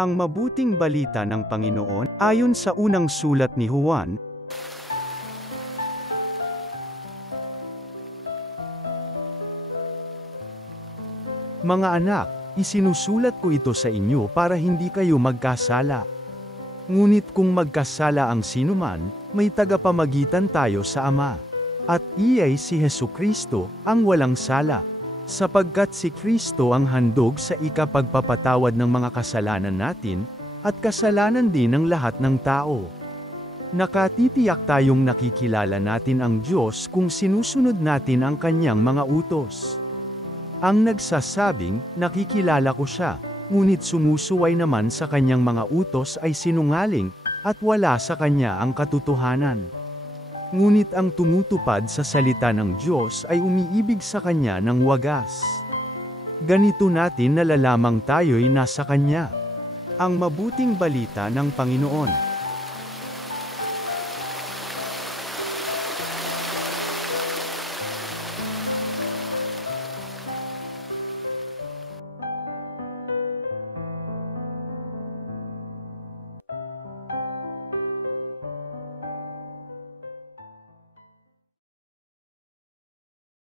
Ang mabuting balita ng Panginoon, ayon sa unang sulat ni Juan. Mga anak, isinusulat ko ito sa inyo para hindi kayo magkasala. Ngunit kung magkasala ang sinuman, may tagapamagitan tayo sa Ama. At iya'y si Hesukristo, ang walang sala. Sapagkat si Kristo ang handog sa ikapagpapatawad ng mga kasalanan natin, at kasalanan din ng lahat ng tao. Nakatitiyak tayong nakikilala natin ang Diyos kung sinusunod natin ang Kanyang mga utos. Ang nagsasabing, nakikilala ko siya, ngunit sumusuway naman sa Kanyang mga utos ay sinungaling, at wala sa Kanya ang katotohanan. Ngunit ang tumutupad sa salita ng Diyos ay umiibig sa Kanya ng wagas. Ganito natin nalalamang tayo'y nasa Kanya. Ang mabuting balita ng Panginoon.